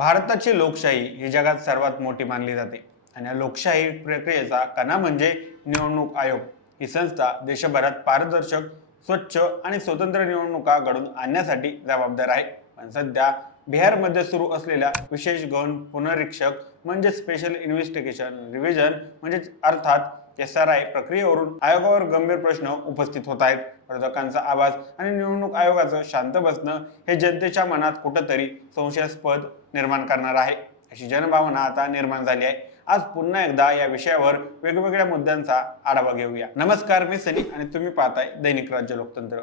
भारताची लोकशाही ही जगात सर्वात मोठी मानली जाते आणि या लोकशाही प्रक्रियेचा कणा म्हणजे निवडणूक आयोग. ही संस्था देशभरात पारदर्शक, स्वच्छ आणि स्वतंत्र निवडणुका घडवून आणण्यासाठी जबाबदार आहे. पण सध्या बिहारमध्ये सुरू असलेल्या विशेष गहन पुनरीक्षक म्हणजे स्पेशल इन्व्हेस्टिगेशन रिव्हिजन म्हणजे अर्थात SRI प्रक्रियेवरून आयोगावर गंभीर प्रश्न उपस्थित होत आहेत. विरोधकांचा आवाज आणि निवडणूक आयोगाचं शांत बसणं हे जनतेच्या मनात कुठंतरी संशयास्पद निर्माण करणार आहे, अशी जनभावना आता निर्माण झाली आहे. आज पुन्हा एकदा या विषयावर वेगवेगळ्या मुद्द्यांचा आढावा घेऊया. नमस्कार, मी सनी आणि तुम्ही पाहताय दैनिक राज्य लोकतंत्र.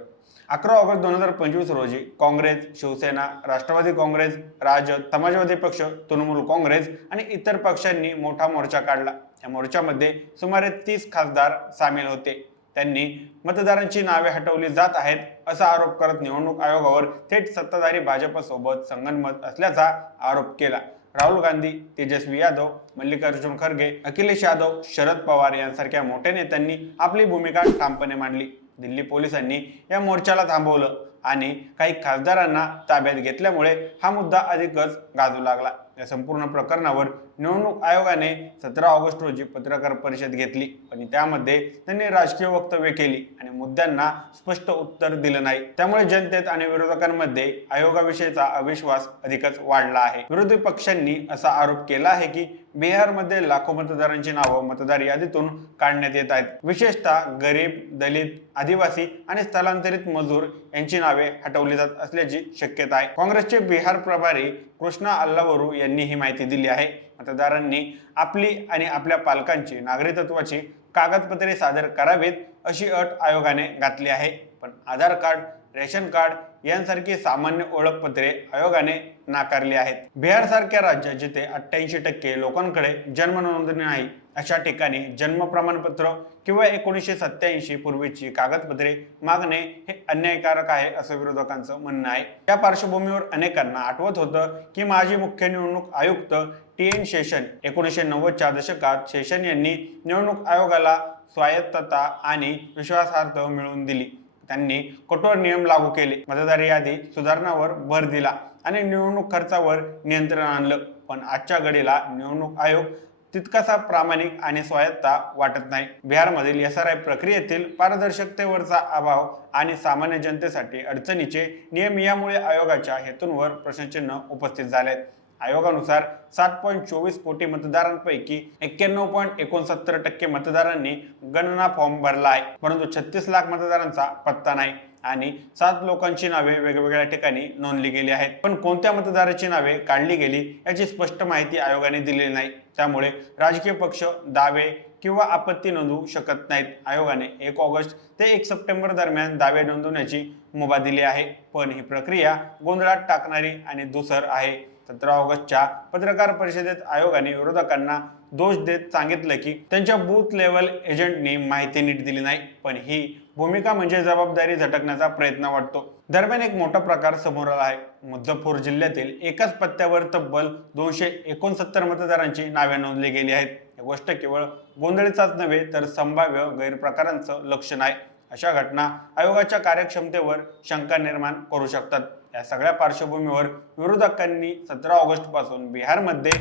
11 ऑगस्ट 2025 रोजी काँग्रेस, शिवसेना, राष्ट्रवादी काँग्रेस, राजद, समाजवादी पक्ष, तृणमूल काँग्रेस आणि इतर पक्षांनी मोठा मोर्चा काढला. या मोर्चामध्ये सुमारे 30 खासदार सामील होते. त्यांनी मतदारांची नावे हटवली जात आहेत असा आरोप करत निवडणूक आयोगावर थेट सत्ताधारी भाजपसोबत संगनमत असल्याचा आरोप केला. राहुल गांधी, तेजस्वी यादव, मल्लिकार्जुन खरगे, अखिलेश यादव, शरद पवार यांसारख्या मोठ्या नेत्यांनी आपली भूमिका ठामपणे मांडली. दिल्ली पोलिसांनी या मोर्चाला थांबवलं आणि काही खासदारांना ताब्यात घेतल्यामुळे हा मुद्दा अधिकच गाजू लागला. या संपूर्ण प्रकरणावर निवडणूक आयोगाने 17 ऑगस्ट रोजी पत्रकार परिषद घेतली, पण त्यामध्ये त्यांनी राजकीय वक्तव्य केली आणि मुद्द्यांना स्पष्ट उत्तर दिलं नाही. त्यामुळे जनतेत आणि विरोधकांमध्ये आयोगाविषयीचा अविश्वास अधिकच वाढला आहे. विरोधी पक्षांनी असा आरोप केला आहे की बिहारमध्ये लाखो मतदारांची नावं मतदार यादीतून काढण्यात येत आहेत. विशेषतः गरीब, दलित, आदिवासी आणि स्थलांतरित मजूर यांची नावे हटवली जात असल्याची शक्यता आहे. काँग्रेसचे बिहार प्रभारी कृष्णा अल्लावरू यांनी ही माहिती दिली आहे. मतदारांनी आपली आणि आपल्या पालकांची नागरिकत्वाची कागदपत्रे सादर करावीत अशी अट आयोगाने घातली आहे. पण आधार कार्ड, रेशन कार्ड यांसारखी सामान्य ओळखपत्रे आयोगाने नाकारली आहेत. बिहारसारख्या राज्यात जिथे 88% लोकांकडे जन्म नोंदणी नाही, अशा ठिकाणी जन्म प्रमाणपत्र किंवा 1987 पूर्वीची कागदपत्रे मागणे हे अन्यायकारक आहे असं विरोधकांचं म्हणणं आहे. या पार्श्वभूमीवर अनेकांना आठवत होतं की माजी मुख्य निवडणूक आयुक्त TN शेषन 1990च्या दशकात शेषन यांनी निवडणूक आयोगाला स्वायत्तता आणि विश्वासार्हता मिळवून दिली. त्यांनी कठोर नियम लागू केले, मतदार यादी सुधारणावर भर दिला आणि निवडणूक खर्चावर नियंत्रण आणलं. पण आजच्या घडीला निवडणूक आयोग तितकासा प्रामाणिक आणि स्वायत्ता वाटत नाही. बिहारमधील SRI प्रक्रियेतील पारदर्शकतेवरचा अभाव आणि सामान्य जनतेसाठी अडचणीचे नियम यामुळे आयोगाच्या हेतूंवर प्रश्नचिन्ह उपस्थित झाले आहेत. आयोगानुसार 7.24 कोटी मतदारांपैकी 91.69% मतदारांनी गणना फॉर्म भरला आहे, परंतु 36 लाख मतदारांचा पत्ता नाही आणि 7 लोकांची नावे वेगवेगळ्या ठिकाणी नोंदली गेली आहेत. पण कोणत्या मतदाराची नावे काढली गेली याची स्पष्ट माहिती आयोगाने दिलेली नाही. त्यामुळे राजकीय पक्ष दावे किंवा आपत्ती नोंदवू शकत नाहीत. आयोगाने 1 ऑगस्ट ते 1 सप्टेंबर दरम्यान दावे नोंदवण्याची मुभा दिली आहे, पण ही प्रक्रिया गोंधळात टाकणारी आणि धूसर आहे. 17 ऑगस्टच्या पत्रकार परिषदेत आयोगाने विरोधकांना दोष देत सांगितलं की त्यांच्या बूथ लेव्हल एजंटनी माहिती नीट दिली नाही, पण ही भूमिका म्हणजे जबाबदारी झटकण्याचा प्रयत्न वाटतो. दरम्यान एक मोठा प्रकार समोर आला आहे. मुझफ्फरपूर जिल्ह्यातील एकाच पत्त्यावर तब्बल 269 मतदारांची नावे नोंदली गेली आहेत. ही गोष्ट केवळ गोंधळीचाच नव्हे तर संभाव्य गैरप्रकारांचं लक्षण आहे. अशा घटना आयोगाच्या कार्यक्षमतेवर शंका निर्माण करू शकतात. या सगळ्या पार्श्वभूमीवर विरोधकांनी 17 ऑगस्ट पासून बिहारमध्ये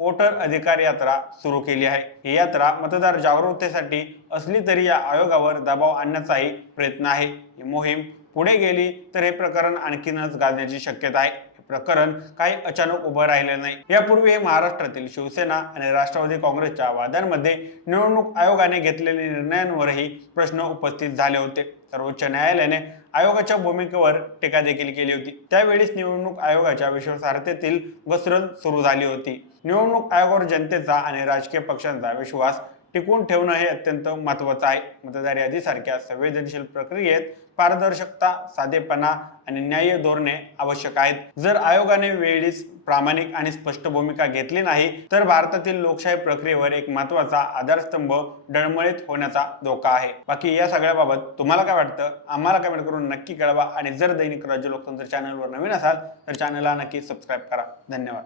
वोटर अधिकार यात्रा सुरू केली आहे. ही यात्रा मतदार जागरूकतेसाठी असली तरी या आयोगावर दबाव आणण्याचाही प्रयत्न आहे. ही मोहीम पुढे गेली तर हे प्रकरण आणखीनच गाजण्याची शक्यता आहे. प्रकरण काही अचानक उभं राहिले नाही. यापूर्वी हे महाराष्ट्रातील शिवसेना आणि राष्ट्रवादी काँग्रेसच्या वादांमध्ये निवडणूक आयोगाने घेतलेल्या निर्णयांवरही प्रश्न उपस्थित झाले होते. सर्वोच्च न्यायालयाने आयोगाच्या भूमिकेवर टीका देखील केली होती. त्यावेळीच निवडणूक आयोगाच्या विश्वासार्हतेतील घसरण सुरू झाली होती. निवडणूक आयोगावर जनतेचा आणि राजकीय पक्षांचा विश्वास टिकवून ठेवणं हे अत्यंत महत्त्वाचं आहे. मतदार यादीसारख्या संवेदनशील प्रक्रियेत पारदर्शकता, साधेपणा आणि न्याय्य धोरणे आवश्यक आहेत. जर आयोगाने वेळीच प्रामाणिक आणि स्पष्ट भूमिका घेतली नाही तर भारतातील लोकशाही प्रक्रियेवर एक महत्त्वाचा आधारस्तंभ डळमळीत होण्याचा धोका आहे. बाकी या सगळ्याबाबत तुम्हाला काय वाटतं? आम्हाला कमेंट करून नक्की कळवा आणि जर दैनिक राज्य लोकतंत्र चॅनलवर नवीन असाल तर चॅनलला नक्की सबस्क्राईब करा. धन्यवाद.